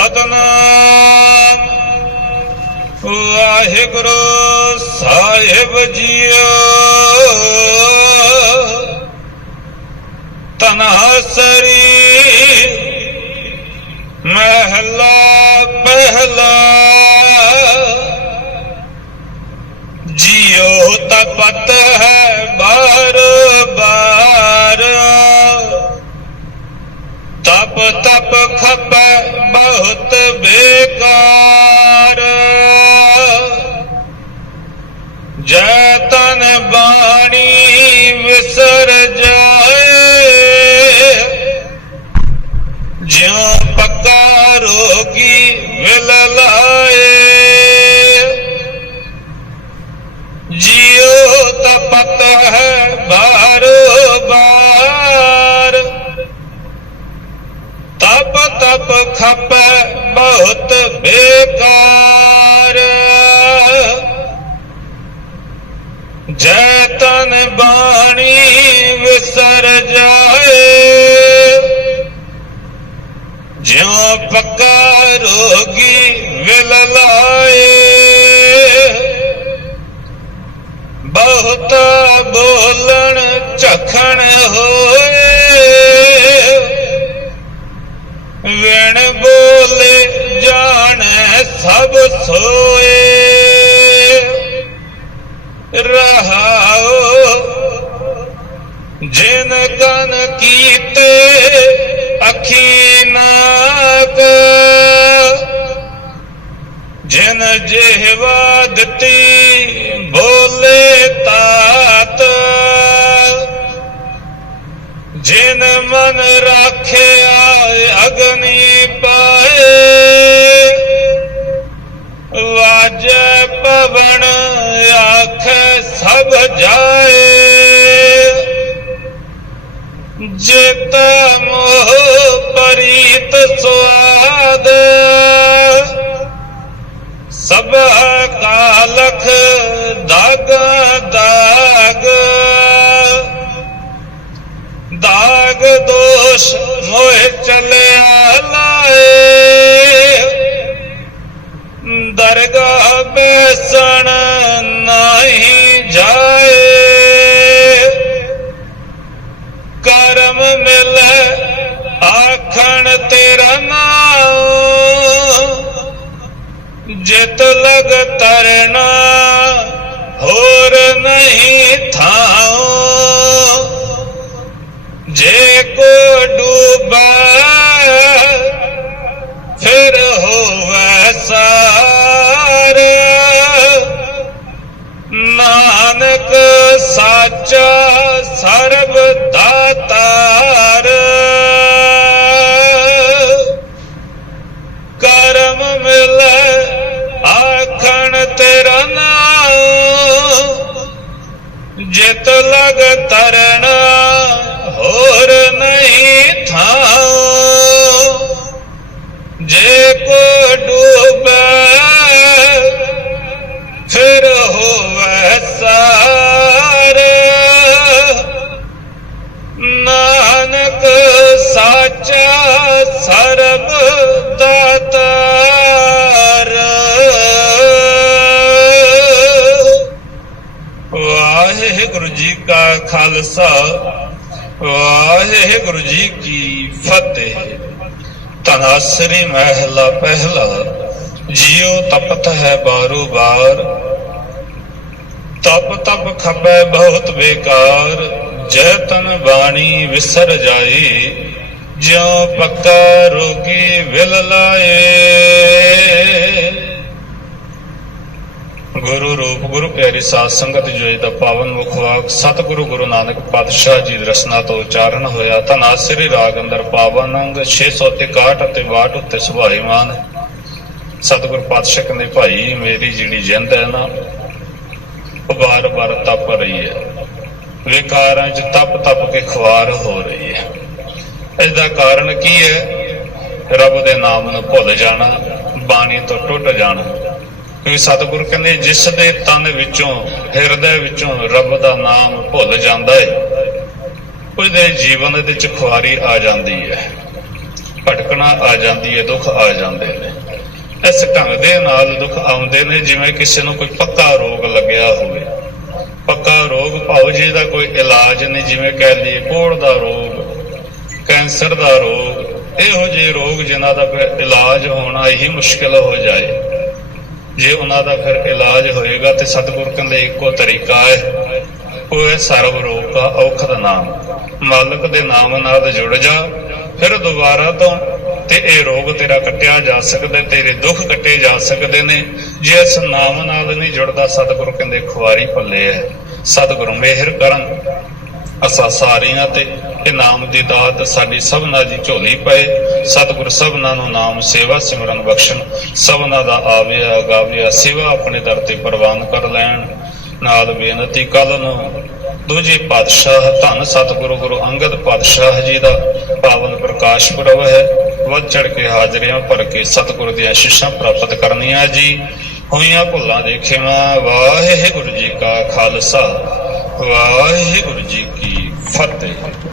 ਸਤਨਾਮ। ਵਾਹਿਗੁਰੂ ਸਾਹਿਬ ਜੀਓ। ਤਨਹਸਰੀ ਮਹਿਲਾ ਪਹਿਲਾ। ਜਿਉ ਤਪਤ ਹੈ ਬਾਰ ਬਾਰ ਤਪ ਖਪੈ ਬਹੁਤ ਬੇਕਾਰ। ਜੈ ਤਨ ਬਾਣੀ ਵਿਸਰ ਜਾਏ ਜਿਉ ਪੱਕਾ ਰੋਗੀ ਵਿਲ ਲਾਏ ਤਪ ਤਪ ਖਪੈ ਬਹੁਤ ਬੇਕਾਰ। ਜੈ ਤਨ ਬਾਣੀ ਵਿਸਰ ਜਾਏ, ਜਿਉ ਪੱਕਾ ਰੋਗੀ ਵਿਲ ਲਾਏ। ਬਹੁਤ ਸਭ ਸੋਏ ਜਿਨ ਕਨ ਕੀਤੇ ਅੱਖੀ ਨਾਕ ਜਿਨ ਜਿਹਵਾ ਦਿੱਤੀ ਬੋਲੇ ਤਾਤ। ਜਿਨ ਮਨ ਰਾਖਿਆ ਅਗਨੀ ਆਖੈ ਜਾਏ। ਜਿਤ ਮੋਹ ਪਰੀਤ ਸੁਆਦ। ਸਭ ਕਾਲਖ ਦਾਗ ਦਾਗ। ਦਾਗ ਦੋਸ਼ ਮੋਹ ਚਲਿਆ ਲਾਏ। ਦਰਗਾਹ ਬੈਸਣ ਨਹੀਂ ਜਿਤ ਲਗ ਤਰਨਾ ਹੋਰ ਨਹੀਂ ਥਾਉ। ਜੇ ਕੋ ਡੂਬਾ, ਫਿਰ ਹੋਵੇ ਸਾਰ। ਨਾਨਕ ਸਾਚਾ ਸਰਬ ਦਾਤਾਰ ਵਾਹਿਗੁਰੂ ਜੀ ਕਾ ਖਾਲਸਾ ਵਾਹਿਗੁਰੂ ਜੀ ਕੀ ਫਤਿਹ। ਤਨਾਸਰੀ ਮਹਿਲਾ ਪਹਿਲਾ, ਜਿਉ ਤਪਤ ਹੈ ਬਾਰੋ ਬਾਰ ਤਪ ਤਪ ਖਪੈ ਬਹੁਤ ਬੇਕਾਰ, ਜੈ ਤਨ ਬਾਣੀ ਵਿਸਰ ਜਾਏ। ਜਿਉ ਪੱਕਾ ਰੋਗੀ ਵਿਲ ਲਾਏ। ਗੁਰੂ ਰੂਪ, ਗੁਰੂ ਪਿਆਰੀ ਸਾਧ ਸੰਗਤ ਜੋਈ ਦਾ ਪਾਵਨ ਮੁਖਵਾਕ ਸਤਿਗੁਰੂ ਗੁਰੂ ਨਾਨਕ ਪਾਤਸ਼ਾਹ ਜੀ ਦੀ ਰਸਨਾ ਤੋਂ ਉਚਾਰਨ ਹੋਇਆ ਤਨਾਸਰੀ ਰਾਗ ਅੰਦਰ ਪਾਵਨ ਅੰਗ 661 ਅਤੇ 62 ਉੱਤੇ ਸੁਭਾਈਮਾਨ ਸਤਿਗੁਰੂ ਪਾਤਸ਼ਾਹ ਕਹਿੰਦੇ, ਭਾਈ, ਮੇਰੀ ਜਿਹੜੀ ਜਿੰਦ ਹੈ ਨਾ, ਉਹ ਬਾਰ-ਬਾਰ ਤਪ ਰਹੀ ਹੈ। ਵਿਕਾਰਾਂ 'ਚ ਤਪ ਤਪ ਕੇ ਖੁਆਰ ਹੋ ਰਹੀ ਹੈ। ਇਸ ਦਾ ਕਾਰਨ ਕੀ ਹੈ? ਰੱਬ ਦੇ ਨਾਮ ਨੂੰ ਭੁੱਲ ਜਾਣਾ, ਬਾਣੀ ਤੋਂ ਟੁੱਟ ਜਾਣਾ। ਕਿਉਂਕਿ ਸਤਿਗੁਰ ਕਹਿੰਦੇ, ਜਿਸ ਦੇ ਤਨ ਵਿੱਚੋਂ, ਹਿਰਦੇ ਵਿੱਚੋਂ ਰੱਬ ਦਾ ਨਾਮ ਭੁੱਲ ਜਾਂਦਾ ਹੈ ਉਹਦੇ ਜੀਵਨ ਦੇ ਵਿੱਚ ਖੁਆਰੀ ਆ ਜਾਂਦੀ ਹੈ ਭਟਕਣਾ ਆ ਜਾਂਦੀ ਹੈ ਦੁੱਖ ਆ ਜਾਂਦੇ ਨੇ। ਇਸ ਢੰਗ ਦੇ ਨਾਲ ਦੁੱਖ ਆਉਂਦੇ ਨੇ, ਜਿਵੇਂ ਕਿਸੇ ਨੂੰ ਕੋਈ ਪੱਕਾ ਰੋਗ ਲੱਗਿਆ ਹੋਵੇ। ਪੱਕਾ ਰੋਗ ਭਾਵ ਦਾ ਕੋਈ ਇਲਾਜ ਨਹੀਂ, ਜਿਵੇਂ ਕਹਿ ਲਈਏ ਕੋੜ ਦਾ ਰੋਗ, ਕੈਂਸਰ ਦਾ ਰੋਗ, ਇਹੋ ਜਿਹੇ ਰੋਗ ਜਿਨ੍ਹਾਂ ਦਾ ਇਲਾਜ ਹੋਣਾ ਹੀ ਮੁਸ਼ਕਿਲ ਹੋ ਜਾਏ। ਜੇ ਉਹਨਾਂ ਦਾ ਫਿਰ ਇਲਾਜ ਹੋਏਗਾ ਤੇ ਸਤਿਗੁਰ ਕਹਿੰਦੇ ਇੱਕੋ ਤਰੀਕਾ ਹੈ। ਉਹ ਹੈ ਸਰਵ ਰੋਗ ਦਾ ਔਖਦ ਨਾਮ। ਮਾਲਕ ਦੇ ਨਾਮ ਨਾਲ ਜੁੜ ਜਾ, ਫਿਰ ਦੁਬਾਰਾ ਤੋਂ ਤੇ ਇਹ ਰੋਗ ਤੇਰਾ ਕੱਟਿਆ ਜਾ ਸਕਦਾ, ਤੇਰੇ ਦੁੱਖ ਕੱਟੇ ਜਾ ਸਕਦੇ ਨੇ। ਜੇ ਇਸ ਨਾਮ ਨਾਲ ਨਹੀਂ ਜੁੜਦਾ ਸਤਿਗੁਰੂ ਕਹਿੰਦੇ ਖੁਆਰੀ ਭੱਲੇ ਹੈ ਸਤਿਗੁਰੂ ਮਿਹਰ ਕਰਨ। ਅਸਾਂ ਸਾਰੀਆਂ ਤੇ ਇਹ ਨਾਮ ਦੀ ਦਾਤ ਸਾਡੀ ਸਭਨਾ ਦੀ ਝੋਲੀ ਪਏ। ਸਤਿਗੁਰ ਸਭਨਾ ਨੂੰ ਨਾਮ ਸੇਵਾ, ਸਿਮਰਨ ਬਖਸ਼ਣ। ਸਭਨਾ ਦਾ ਆਵਿਆ ਗਾਵਿਆ ਸੇਵਾ ਆਪਣੇ ਦਰ ਤੇ ਪ੍ਰਵਾਨ ਕਰ ਲੈਣ। ਨਾਲ ਬੇਨਤੀ ਕੱਲ ਨੂੰ ਦੂਜੇ ਪਾਤਸ਼ਾਹ ਧੰਨ ਸਤਿਗੁਰੂ ਗੁਰੂ ਅੰਗਦ ਪਾਤਸ਼ਾਹ ਜੀ ਦਾ ਪਾਵਨ ਪ੍ਰਕਾਸ਼ ਪੁਰਬ ਹੈ। ਵੱਧ ਚੜ ਕੇ ਹਾਜ਼ਰੀਆਂ ਭਰ ਕੇ ਸਤਿਗੁਰ ਦੀਆਂ ਆਸ਼ੀਸ਼ਾਂ ਪ੍ਰਾਪਤ ਕਰਨੀਆਂ ਜੀ। ਹੋਈਆਂ ਭੁੱਲਾਂ ਦੇ ਵਾਹਿਗੁਰੂ ਜੀ ਕਾ ਖਾਲਸਾ, ਵਾਹਿਗੁਰੂ ਜੀ ਕੀ ਫਤਿਹ।